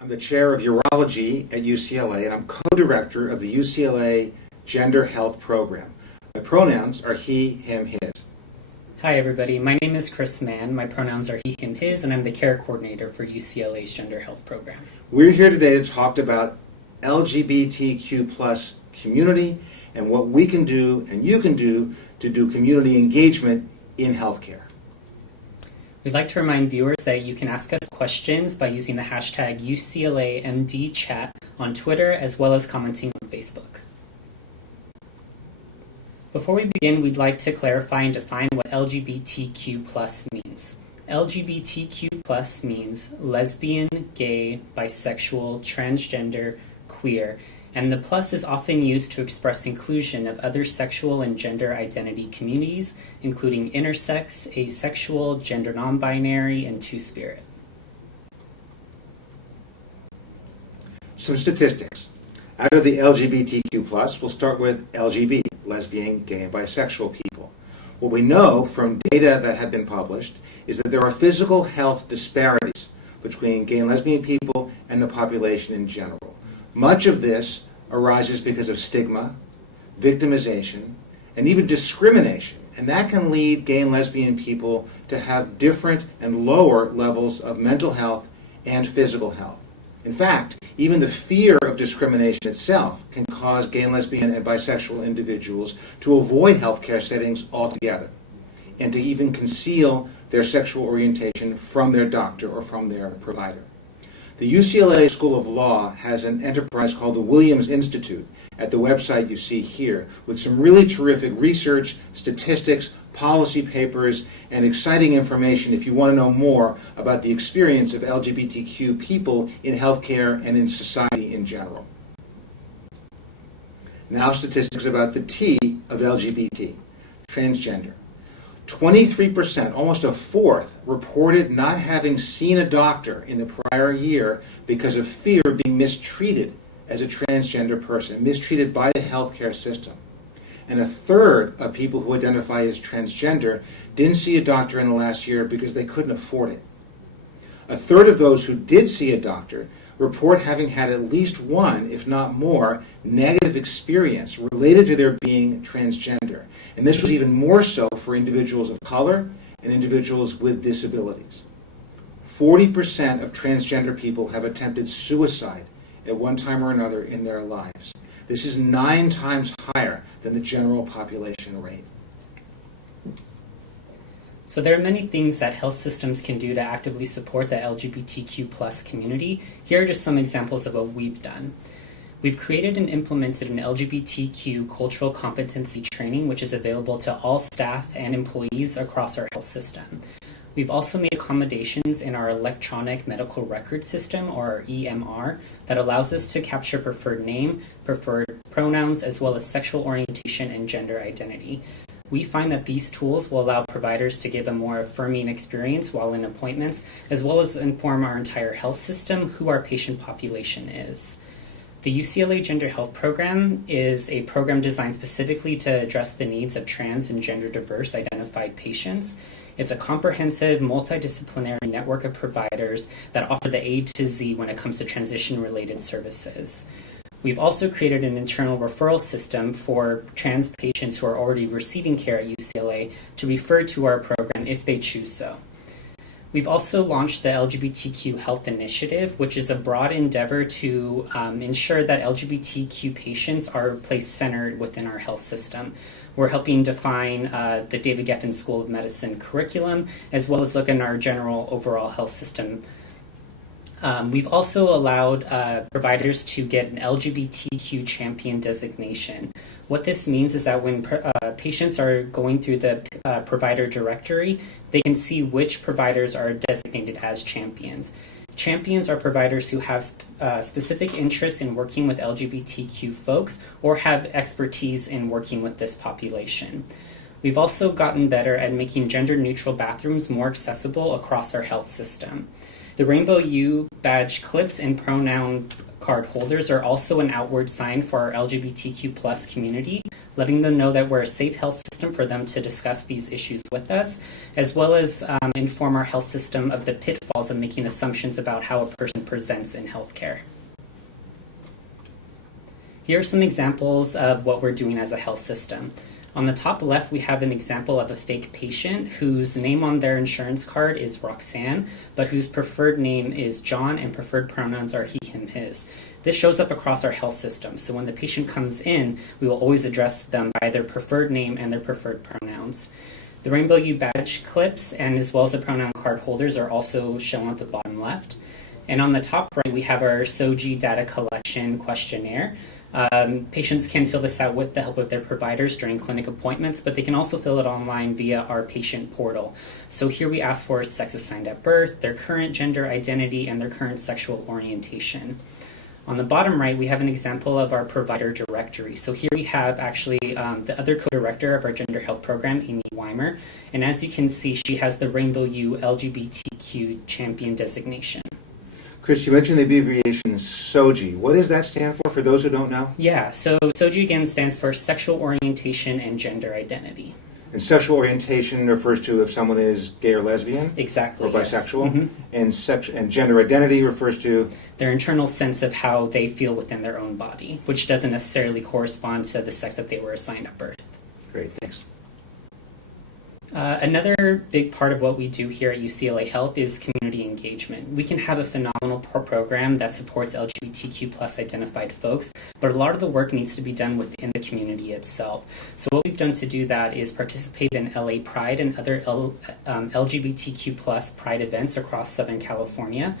I'm the chair of urology at UCLA, and I'm co-director of the UCLA Gender Health Program. My pronouns are he, him, his. Hi everybody, my name is Chris Mann, my pronouns are he, him, his, and I'm the care coordinator for UCLA's Gender Health Program. We're here today to talk about LGBTQ plus community and what we can do and you can do to do community engagement in healthcare. We'd like to remind viewers that you can ask us questions by using the hashtag UCLAMDchat on Twitter as well as commenting on Facebook. Before we begin, we'd like to clarify and define what LGBTQ plus means. LGBTQ plus means lesbian, gay, bisexual, transgender, queer, and the plus is often used to express inclusion of other sexual and gender identity communities, including intersex, asexual, gender non-binary, and two-spirit. Some statistics. Out of the LGBTQ+, we'll start with LGB, lesbian, gay, and bisexual people. What we know from data that have been published is that there are physical health disparities between gay and lesbian people and the population in general. Much of this arises because of stigma, victimization, and even discrimination, and that can lead gay and lesbian people to have different and lower levels of mental health and physical health. In fact, even the fear of discrimination itself can cause gay and lesbian and bisexual individuals to avoid healthcare settings altogether and to even conceal their sexual orientation from their doctor or from their provider. The UCLA School of Law has an enterprise called the Williams Institute at the website you see here with some really terrific research, statistics, policy papers, and exciting information if you want to know more about the experience of LGBTQ people in healthcare and in society in general. Now statistics about the T of LGBT, transgender. 23%, almost a fourth, reported not having seen a doctor in the prior year because of fear of being mistreated as a transgender person, mistreated by the healthcare system. And a third of people who identify as transgender didn't see a doctor in the last year because they couldn't afford it. A third of those who did see a doctor report having had at least one, if not more, negative experience related to their being transgender. And this was even more so for individuals of color and individuals with disabilities. 40% of transgender people have attempted suicide at one time or another in their lives. This is 9 times higher than the general population rate. So there are many things that health systems can do to actively support the LGBTQ plus community. Here are just some examples of what we've done. We've created and implemented an LGBTQ cultural competency training, which is available to all staff and employees across our health system. We've also made accommodations in our electronic medical record system, or our EMR, that allows us to capture preferred name, preferred pronouns, as well as sexual orientation and gender identity. We find that these tools will allow providers to give a more affirming experience while in appointments, as well as inform our entire health system who our patient population is. The UCLA Gender Health Program is a program designed specifically to address the needs of trans and gender diverse identified patients. It's a comprehensive, multidisciplinary network of providers that offer the A to Z when it comes to transition-related services. We've also created an internal referral system for trans patients who are already receiving care at UCLA to refer to our program if they choose so. We've also launched the LGBTQ Health Initiative, which is a broad endeavor to ensure that LGBTQ patients are placed centered within our health system. We're helping define the David Geffen School of Medicine curriculum, as well as look at our general overall health system. We've also allowed providers to get an LGBTQ champion designation. What this means is that when patients are going through the provider directory, they can see which providers are designated as champions. Champions are providers who have specific interests in working with LGBTQ folks or have expertise in working with this population. We've also gotten better at making gender-neutral bathrooms more accessible across our health system. The rainbow U badge clips and pronoun card holders are also an outward sign for our LGBTQ plus community, letting them know that we're a safe health system for them to discuss these issues with us, as well as inform our health system of the pitfalls of making assumptions about how a person presents in healthcare. Here are some examples of what we're doing as a health system. On the top left, we have an example of a fake patient whose name on their insurance card is Roxanne, but whose preferred name is John and preferred pronouns are he, him, his. This shows up across our health system, so when the patient comes in, we will always address them by their preferred name and their preferred pronouns. The Rainbow U badge clips and as well as the pronoun card holders are also shown at the bottom left. And on the top right, we have our SOGI data collection questionnaire. Patients can fill this out with the help of their providers during clinic appointments, but they can also fill it online via our patient portal. So here we ask for sex assigned at birth, their current gender identity, and their current sexual orientation. On the bottom right, we have an example of our provider directory. So here we have actually the other co-director of our gender health program, Amy Weimer. And as you can see, she has the Rainbow U LGBTQ champion designation. Chris, you mentioned the abbreviation SOGI. What does that stand for those who don't know? Yeah, so SOGI again stands for sexual orientation and gender identity. And sexual orientation refers to if someone is gay or lesbian? Exactly, or bisexual? Yes. And gender identity refers to? Their internal sense of how they feel within their own body, which doesn't necessarily correspond to the sex that they were assigned at birth. Great, thanks. Another big part of what we do here at UCLA Health is community engagement. We can have a phenomenal program that supports LGBTQ plus identified folks, but a lot of the work needs to be done within the community itself. So what we've done to do that is participate in LA Pride and other LGBTQ plus Pride events across Southern California.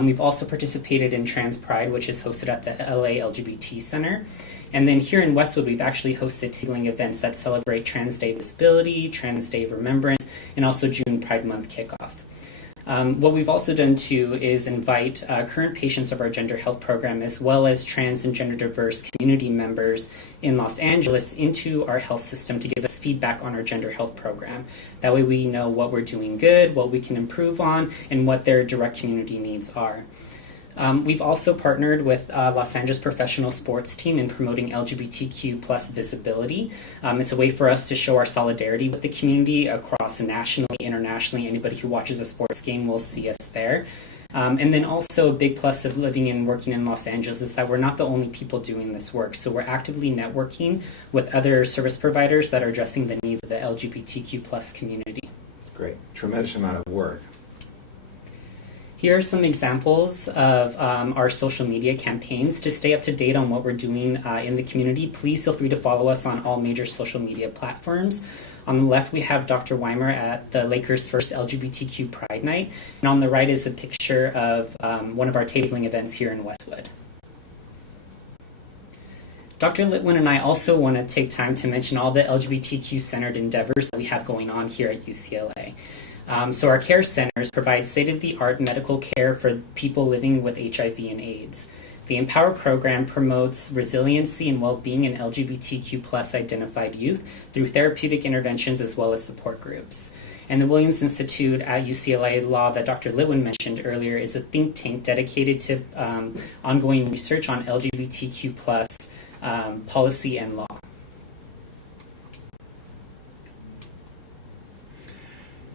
We've also participated in Trans Pride, which is hosted at the LA LGBT Center. And then here in Westwood, we've actually hosted tabling events that celebrate Trans Day Visibility, Trans Day of Remembrance, and also June Pride Month kickoff. What we've also done too is invite current patients of our gender health program as well as trans and gender diverse community members in Los Angeles into our health system to give us feedback on our gender health program. That way we know what we're doing good, what we can improve on, and what their direct community needs are. We've also partnered with Los Angeles professional sports team in promoting LGBTQ plus visibility. It's a way for us to show our solidarity with the community across nationally, internationally. Anybody who watches a sports game will see us there. And then also a big plus of living and working in Los Angeles is that we're not the only people doing this work. So we're actively networking with other service providers that are addressing the needs of the LGBTQ plus community. Great. Tremendous amount of work. Here are some examples of our social media campaigns. To stay up to date on what we're doing in the community, please feel free to follow us on all major social media platforms. On the left, we have Dr. Weimer at the Lakers' first LGBTQ Pride Night. And on the right is a picture of one of our tabling events here in Westwood. Dr. Litwin and I also want to take time to mention all the LGBTQ-centered endeavors that we have going on here at UCLA. So our care centers provide state-of-the-art medical care for people living with HIV and AIDS. The Empower program promotes resiliency and well-being in LGBTQ plus identified youth through therapeutic interventions as well as support groups. And the Williams Institute at UCLA Law that Dr. Litwin mentioned earlier is a think tank dedicated to ongoing research on LGBTQ plus policy and law.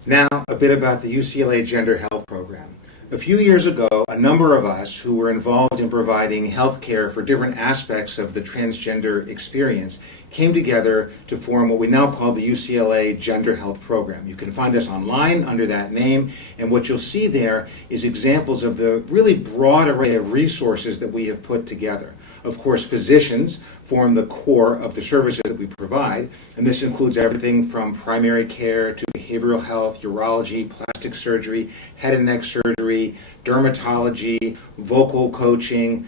Now, a bit about the UCLA Gender Health Program. A few years ago, a number of us who were involved in providing health care for different aspects of the transgender experience came together to form what we now call the UCLA Gender Health Program. You can find us online under that name, and what you'll see there is examples of the really broad array of resources that we have put together. Of course, physicians form the core of the services that we provide, and this includes everything from primary care to behavioral health, urology, plastic surgery, head and neck surgery, dermatology, vocal coaching.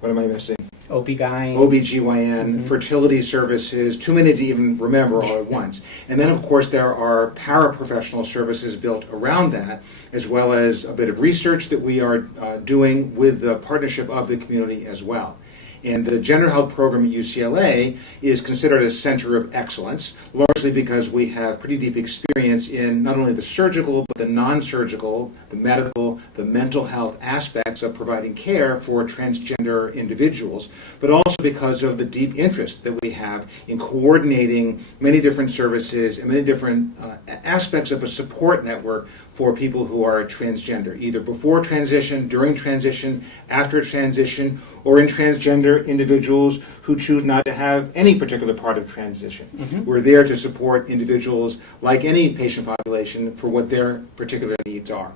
What am I missing? OBGYN, fertility services, too many to even remember all at once. And then, of course, there are paraprofessional services built around that, as well as a bit of research that we are doing with the partnership of the community as well. And the gender health program at UCLA is considered a center of excellence, largely because we have pretty deep experience in not only the surgical, but the non-surgical, the medical, the mental health aspects of providing care for transgender individuals, but also because of the deep interest that we have in coordinating many different services and many different aspects of a support network for people who are transgender, either before transition, during transition, after transition, or in transgender individuals who choose not to have any particular part of transition. Mm-hmm. We're there to support individuals, like any patient population, for what their particular needs are.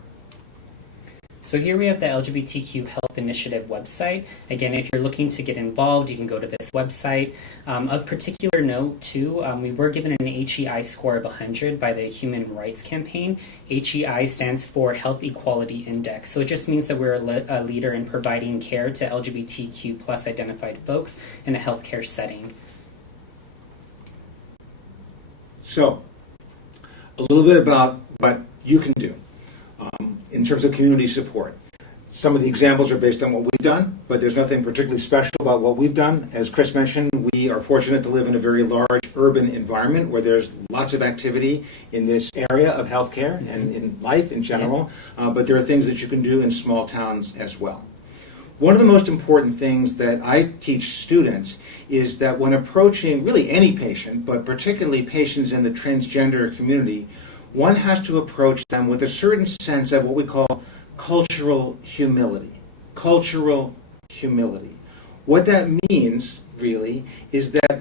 So here we have the LGBTQ Health Initiative website. Again, if you're looking to get involved, you can go to this website. Of particular note, too, we were given an HEI score of 100 by the Human Rights Campaign. HEI stands for Health Equality Index. So it just means that we're a leader in providing care to LGBTQ plus identified folks in a healthcare setting. So, a little bit about what you can do in terms of community support. Some of the examples are based on what we've done, but there's nothing particularly special about what we've done. As Chris mentioned, we are fortunate to live in a very large urban environment where there's lots of activity in this area of healthcare and in life in general, but there are things that you can do in small towns as well. One of the most important things that I teach students is that when approaching really any patient, but particularly patients in the transgender community, one has to approach them with a certain sense of what we call cultural humility. Cultural humility. What that means, really, is that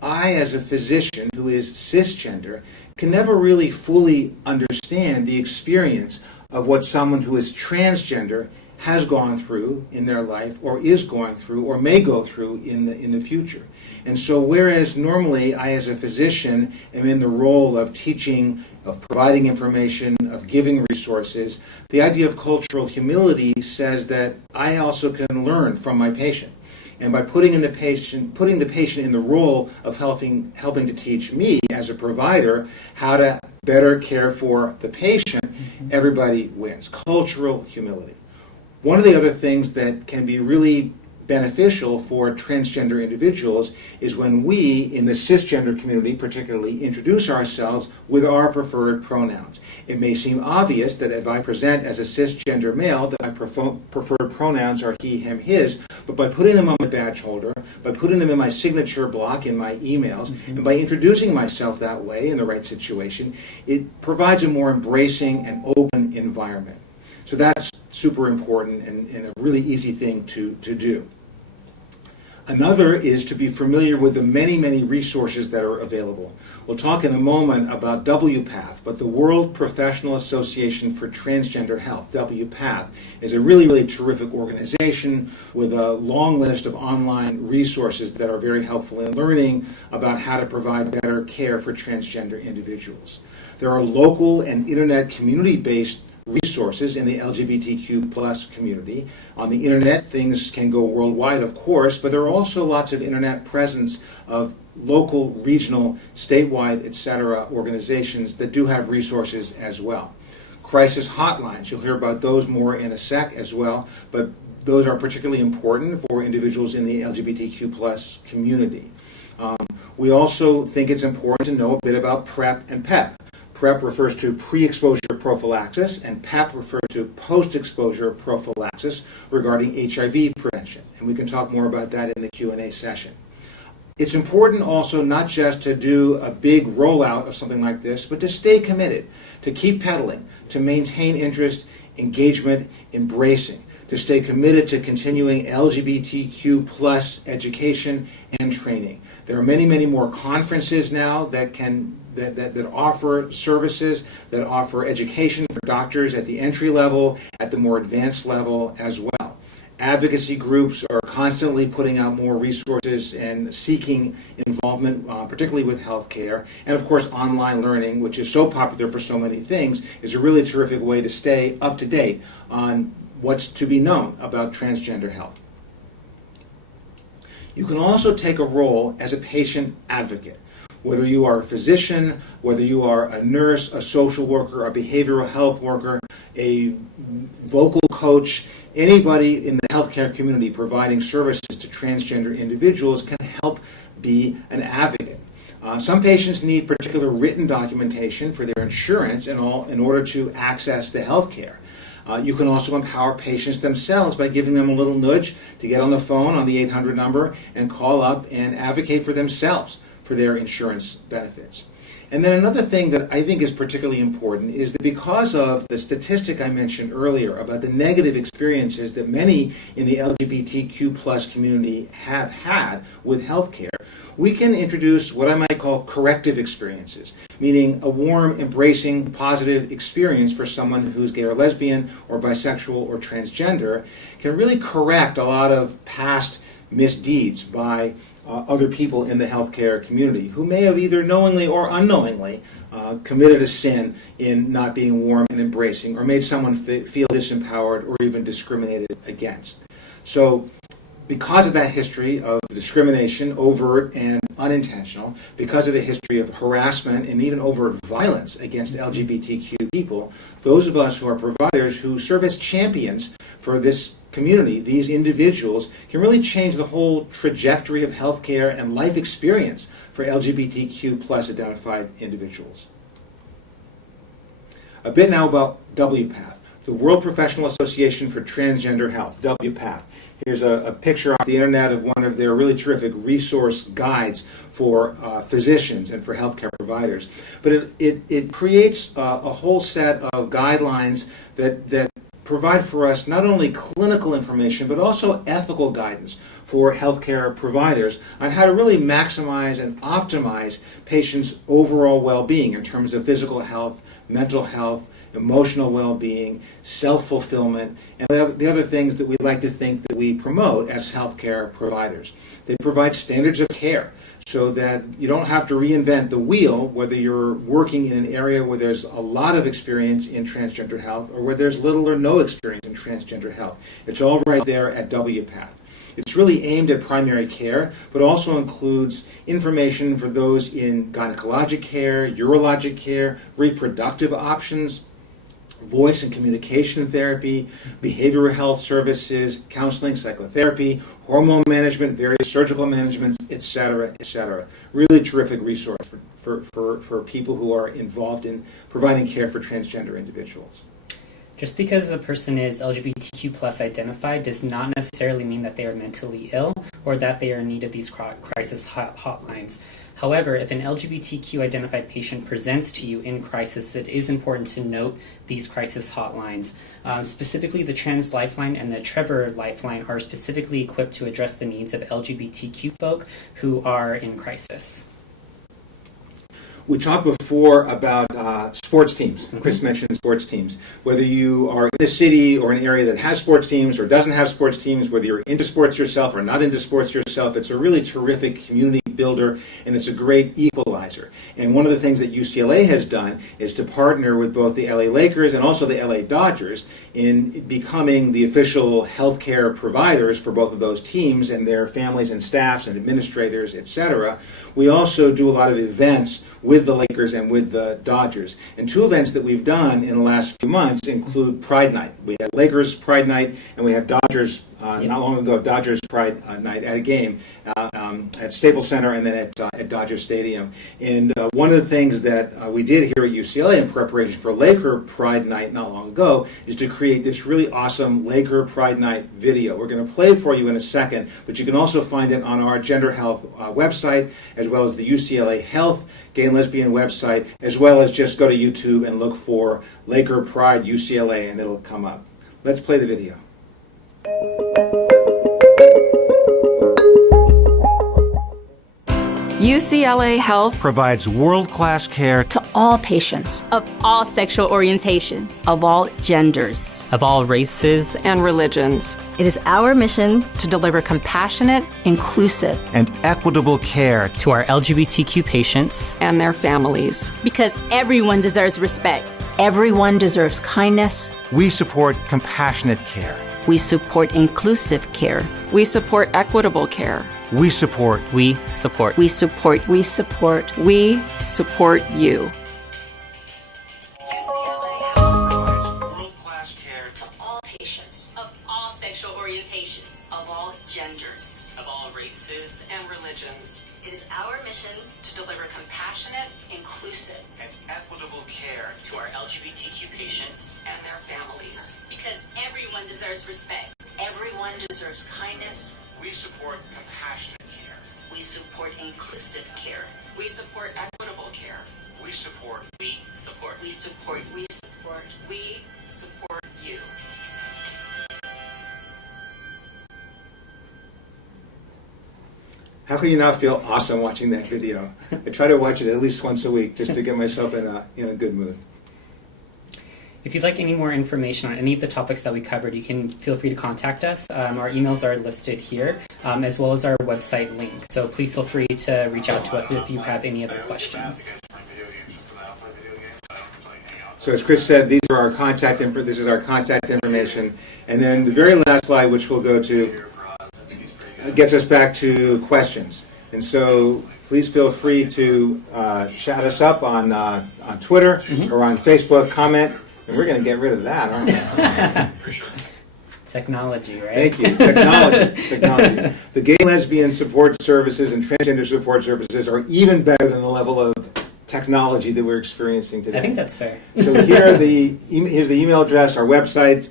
I, as a physician who is cisgender, can never really fully understand the experience of what someone who is transgender has gone through in their life, or is going through, or may go through in the future. And so whereas normally I, as a physician, am in the role of teaching, of providing information, of giving resources, the idea of cultural humility says that I also can learn from my patient. And by putting the patient in the role of helping to teach me as a provider how to better care for the patient, everybody wins. Cultural humility. One of the other things that can be really beneficial for transgender individuals is when we, in the cisgender community particularly, introduce ourselves with our preferred pronouns. It may seem obvious that if I present as a cisgender male that my preferred pronouns are he, him, his, but by putting them on my badge holder, by putting them in my signature block in my emails, and by introducing myself that way in the right situation, it provides a more embracing and open environment. So that's super important and a really easy thing to do. Another is to be familiar with the many, many resources that are available. We'll talk in a moment about WPATH, but the World Professional Association for Transgender Health, WPATH, is a really, really terrific organization with a long list of online resources that are very helpful in learning about how to provide better care for transgender individuals. There are local and internet community-based resources in the LGBTQ plus community. On the internet, things can go worldwide, of course, but there are also lots of internet presence of local, regional, statewide, etc. organizations that do have resources as well. Crisis hotlines, you'll hear about those more in a sec as well, but those are particularly important for individuals in the LGBTQ plus community. We also think it's important to know a bit about PrEP and PEP. PrEP refers to pre-exposure prophylaxis, and PEP refers to post-exposure prophylaxis regarding HIV prevention. And we can talk more about that in the Q&A session. It's important also not just to do a big rollout of something like this, but to stay committed, to keep pedaling, to maintain interest, engagement, embracing, to stay committed to continuing LGBTQ plus education and training. There are many, many more conferences now that offer services, that offer education for doctors at the entry level, at the more advanced level as well. Advocacy groups are constantly putting out more resources and seeking involvement, particularly with healthcare. And of course, online learning, which is so popular for so many things, is a really terrific way to stay up to date on what's to be known about transgender health. You can also take a role as a patient advocate. Whether you are a physician, whether you are a nurse, a social worker, a behavioral health worker, a vocal coach, anybody in the healthcare community providing services to transgender individuals can help be an advocate. Some patients need particular written documentation for their insurance in order to access the health care. You can also empower patients themselves by giving them a little nudge to get on the phone on the 800 number and call up and advocate for themselves for their insurance benefits. And then another thing that I think is particularly important is that because of the statistic I mentioned earlier about the negative experiences that many in the LGBTQ plus community have had with healthcare, we can introduce what I might call corrective experiences, meaning a warm, embracing, positive experience for someone who's gay or lesbian or bisexual or transgender can really correct a lot of past misdeeds by other people in the healthcare community who may have either knowingly or unknowingly committed a sin in not being warm and embracing or made someone feel disempowered or even discriminated against. So because of that history of discrimination, overt and unintentional, because of the history of harassment and even overt violence against LGBTQ people, those of us who are providers who serve as champions for this community, these individuals, can really change the whole trajectory of healthcare and life experience for LGBTQ plus identified individuals. A bit now about WPATH, the World Professional Association for Transgender Health, WPATH. Here's a picture off the internet of one of their really terrific resource guides for physicians and for healthcare providers. But it creates a whole set of guidelines that provide for us not only clinical information but also ethical guidance for healthcare providers on how to really maximize and optimize patients' overall well-being in terms of physical health, mental health, emotional well-being, self-fulfillment, and the other things that we like to think that we promote as healthcare providers. They provide standards of care so that you don't have to reinvent the wheel, whether you're working in an area where there's a lot of experience in transgender health or where there's little or no experience in transgender health. It's all right there at WPATH. It's really aimed at primary care, but also includes information for those in gynecologic care, urologic care, reproductive options, voice and communication therapy, behavioral health services, counseling, psychotherapy, hormone management, various surgical managements, etc., etc. Really terrific resource for people who are involved in providing care for transgender individuals. Just because a person is LGBTQ plus identified does not necessarily mean that they are mentally ill or that they are in need of these crisis hotlines. However, if an LGBTQ identified patient presents to you in crisis, it is important to note these crisis hotlines. Specifically, the Trans Lifeline and the Trevor Lifeline are specifically equipped to address the needs of LGBTQ folk who are in crisis. We talked before about sports teams. Chris mentioned sports teams. Whether you are in a city or an area that has sports teams or doesn't have sports teams, whether you're into sports yourself or not into sports yourself, it's a really terrific community builder and it's a great equalizer. And one of the things that UCLA has done is to partner with both the LA Lakers and also the LA Dodgers in becoming the official healthcare providers for both of those teams and their families and staffs and administrators, etc. We also do a lot of events with the Lakers and with the Dodgers. And two events that we've done in the last few months include Pride Night. We had Lakers Pride Night and we had Dodgers, not long ago, Dodgers Pride Night at a game at Staples Center and then at Dodger Stadium. And one of the things that we did here at UCLA in preparation for Laker Pride Night not long ago is to create this really awesome Laker Pride Night video. We're going to play it for you in a second, but you can also find it on our gender health website as well as the UCLA Health gay and lesbian website, as well as just go to YouTube and look for Laker Pride UCLA and it'll come up. Let's play the video. UCLA Health provides world-class care to all patients of all sexual orientations, of all genders, Of all races and religions. It is our mission To deliver compassionate, inclusive and equitable care to our LGBTQ patients and their families. because everyone deserves respect. Everyone deserves kindness. We support compassionate care. We support inclusive care. We support equitable care. We support. We support. We support. We support. We support you. UCLA Health Provides world-class care to all patients of all sexual orientations, of all genders, of all races and religions. It is our mission to deliver compassionate, inclusive, and equitable care To our LGBTQ patients and their families. Because everyone deserves respect. everyone deserves kindness. We support compassionate care. We support inclusive care. We support equitable care. We support. We support. We support. We support. We support you. How can you not feel awesome watching that video? I try to watch it at least once a week just to get myself in a good mood. If you'd like any more information on any of the topics that we covered, you can feel free to contact us. Our emails are listed here, as well as our website link. So please feel free to reach out to us if you have any other questions. So as Chris said, these are our contact this is our contact information. And then the very last slide, which we'll go to, gets us back to questions. And so please feel free to chat us up on Twitter or on Facebook, comment. And we're going to get rid of that, aren't we? Technology, right? Thank you. Technology. The gay lesbian support services and transgender support services are even better than the level of technology that we're experiencing today. I think that's fair. So here's the email address, our website,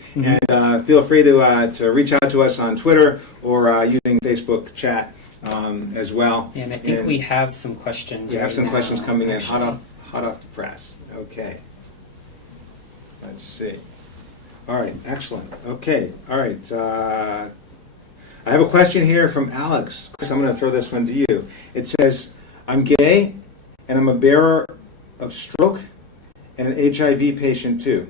and feel free to reach out to us on Twitter or using Facebook chat as well. Yeah, and I think we have some questions. We have some now, questions coming in actually. hot off the press. Okay. Let's see. All right, excellent. Okay, all right. I have a question here from Alex. Chris, I'm going to throw this one to you. It says, I'm gay, and I'm a bearer of stroke and an HIV patient too.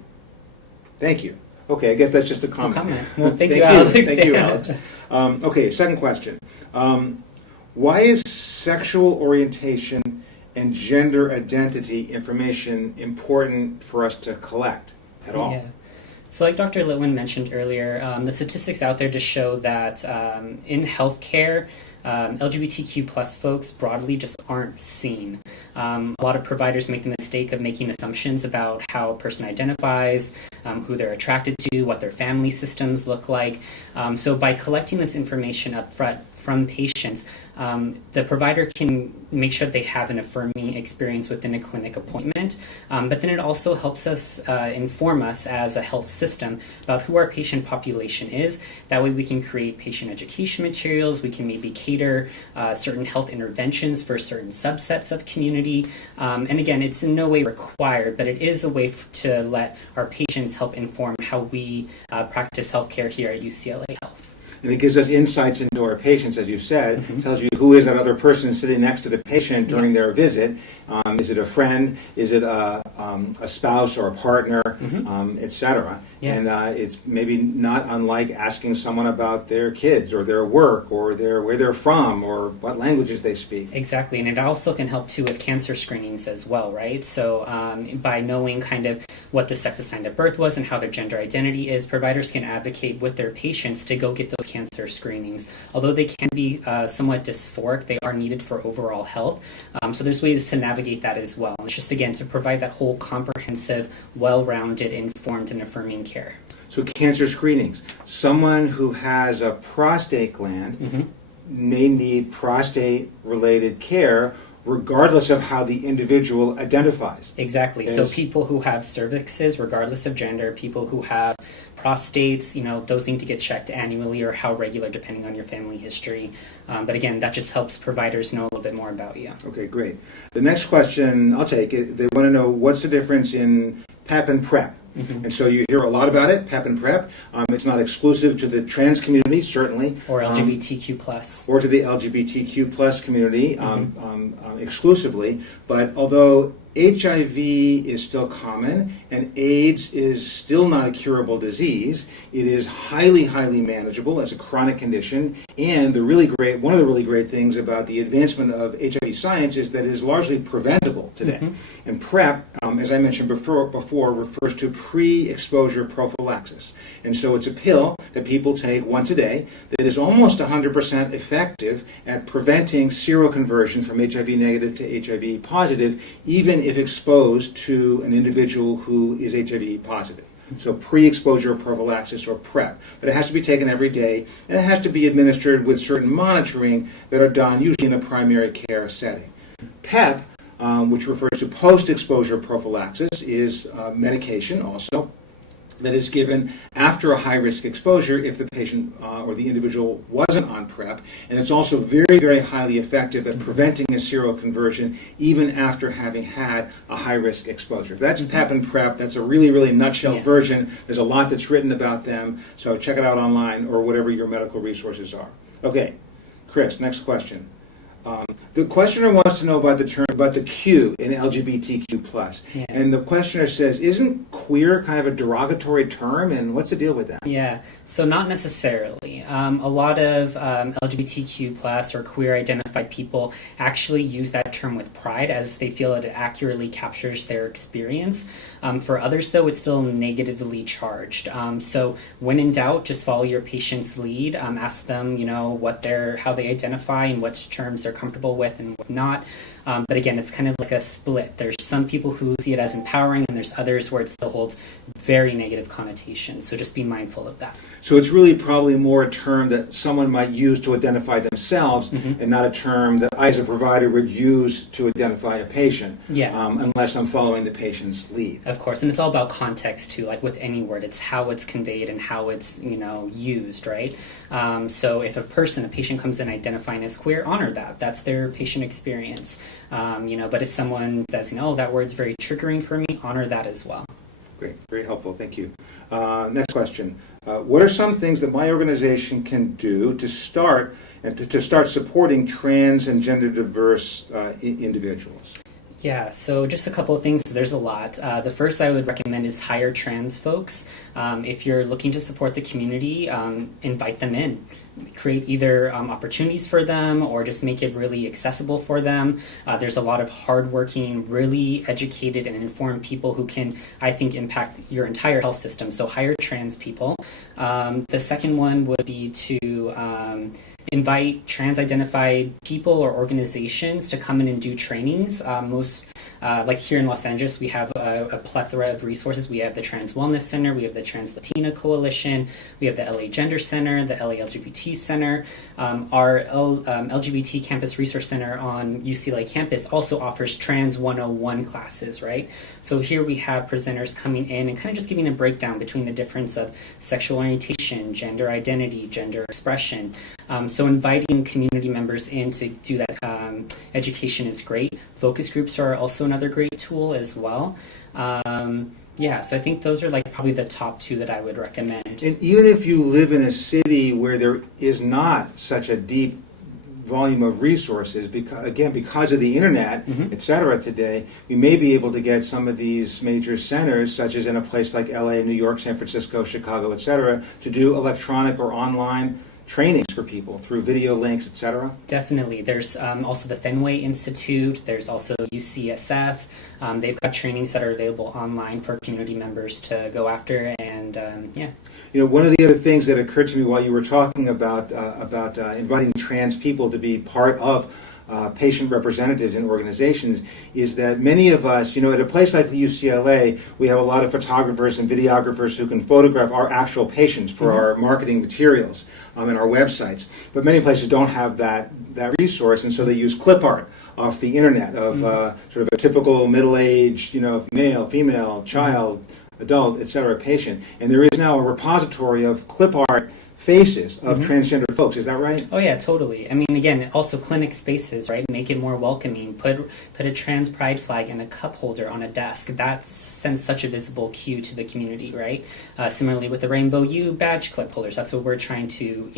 Thank you. Okay, I guess that's just a comment. Well, thank you, Alex. Thank you, Alex. Okay, second question. Why is sexual orientation and gender identity information important for us to collect at all? Yeah. So like Dr. Litwin mentioned earlier, the statistics out there just show that in healthcare, LGBTQ plus folks broadly just aren't seen. A lot of providers make the mistake of making assumptions about how a person identifies, who they're attracted to, what their family systems look like. So by collecting this information up front from patients, the provider can make sure they have an affirming experience within a clinic appointment. But then it also helps us inform us as a health system about who our patient population is. That way we can create patient education materials. We can maybe cater certain health interventions for certain subsets of community. And again, it's in no way required, but it is a way to let our patients help inform how we practice healthcare here at UCLA Health. And it gives us insights into our patients, as you said. Tells you who is that other person sitting next to the patient during their visit. Is it a friend? Is it a spouse or a partner, etc.? Yeah. And it's maybe not unlike asking someone about their kids or their work or where they're from or what languages they speak. Exactly, and it also can help too with cancer screenings as well, right? So by knowing kind of what the sex assigned at birth was and how their gender identity is, providers can advocate with their patients to go get those cancer screenings. Although they can be somewhat dysphoric, they are needed for overall health. So there's ways to navigate that as well. It's just, again, to provide that whole comprehensive, well-rounded, informed, and affirming care. So cancer screenings. Someone who has a prostate gland may need prostate-related care regardless of how the individual identifies. Exactly. So people who have cervixes, regardless of gender, people who have prostates, those need to get checked annually or how regular, depending on your family history. But again, that just helps providers know a little bit more about you. Okay, great. The next question I'll take, they want to know what's the difference in PEP and PrEP. And so you hear a lot about it, PEP and PrEP. It's not exclusive to the trans community, certainly. Or LGBTQ plus. Or to the LGBTQ plus community exclusively. But although HIV is still common, and AIDS is still not a curable disease. It is highly, highly manageable as a chronic condition, and one of the really great things about the advancement of HIV science is that it is largely preventable today. And PrEP, as I mentioned before, refers to pre-exposure prophylaxis. And so it's a pill that people take once a day that is almost 100% effective at preventing seroconversion from HIV negative to HIV positive, even if exposed to an individual who is HIV positive. So pre-exposure prophylaxis, or PrEP. But it has to be taken every day, and it has to be administered with certain monitoring that are done usually in a primary care setting. PEP, which refers to post-exposure prophylaxis, is medication also that is given after a high-risk exposure if the patient or the individual wasn't on PrEP, and it's also very, very highly effective at preventing a seroconversion even after having had a high-risk exposure. That's PEP and PrEP. That's a really, really nutshell version. There's a lot that's written about them, so check it out online or whatever your medical resources are. Okay, Chris, next question. The questioner wants to know about the Q in LGBTQ+. Yeah. And the questioner says, isn't queer kind of a derogatory term, and what's the deal with that? Yeah, so not necessarily. A lot of LGBTQ+ or queer identified people actually use that term with pride, as they feel it accurately captures their experience. For others, though, it's still negatively charged. So when in doubt, just follow your patient's lead. Ask them, how they identify and what terms they're comfortable with and what not. But again, it's kind of like a split. There's some people who see it as empowering, and there's others where it still holds very negative connotations. So just be mindful of that. So it's really probably more a term that someone might use to identify themselves, and not a term that I as a provider would use to identify a patient, unless I'm following the patient's lead. Of course, and it's all about context too, like with any word. It's how it's conveyed and how it's used, right? So if a patient comes in identifying as queer, honor that. That's their patient experience. But if someone says, that word's very triggering for me, honor that as well. Great, very helpful, thank you. Next question. What are some things that my organization can do to start supporting trans and gender diverse individuals? Yeah, so just a couple of things. There's a lot. The first I would recommend is hire trans folks. If you're looking to support the community, invite them in. Create either opportunities for them or just make it really accessible for them. There's a lot of hardworking, really educated and informed people who can, I think, impact your entire health system. So hire trans people. The second one would be to invite trans-identified people or organizations to come in and do trainings. Like here in Los Angeles, we have a plethora of resources. We have the Trans Wellness Center, we have the Trans Latina Coalition, we have the LA Gender Center, the LA LGBT Center. Our LGBT Campus Resource Center on UCLA campus also offers Trans 101 classes, right? So here we have presenters coming in and kind of just giving a breakdown between the difference of sexual orientation, gender identity, gender expression. So inviting community members in to do that education is great. Focus groups are also another great tool as well. So I think those are probably the top two that I would recommend. And even if you live in a city where there is not such a deep volume of resources, because of the internet, et cetera, today, we may be able to get some of these major centers, such as in a place like LA, New York, San Francisco, Chicago, et cetera, to do electronic or online trainings for people through video links, etc.? Definitely. There's also the Fenway Institute. There's also UCSF. They've got trainings that are available online for community members to go after, and one of the other things that occurred to me while you were talking about inviting trans people to be part of patient representatives in organizations is that many of us, at a place like the UCLA, we have a lot of photographers and videographers who can photograph our actual patients for our marketing materials and our websites. But many places don't have that resource, and so they use clip art off the internet of sort of a typical middle-aged, male, female, child, adult, etc. patient. And there is now a repository of clip art faces of transgender folks. Is that right? Oh yeah, totally. I mean, again, also clinic spaces, right? Make it more welcoming. Put a trans pride flag and a cup holder on a desk. That sends such a visible cue to the community, right? Similarly with the Rainbow U badge clip holders, that's what we're trying to,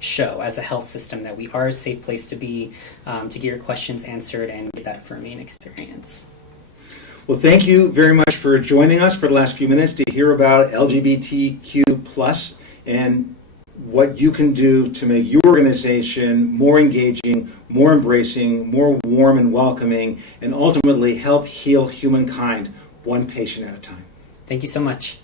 show as a health system, that we are a safe place to be, to get your questions answered and get that affirming experience. Well, thank you very much for joining us for the last few minutes to hear about LGBTQ plus and what you can do to make your organization more engaging, more embracing, more warm and welcoming, and ultimately help heal humankind one patient at a time. Thank you so much.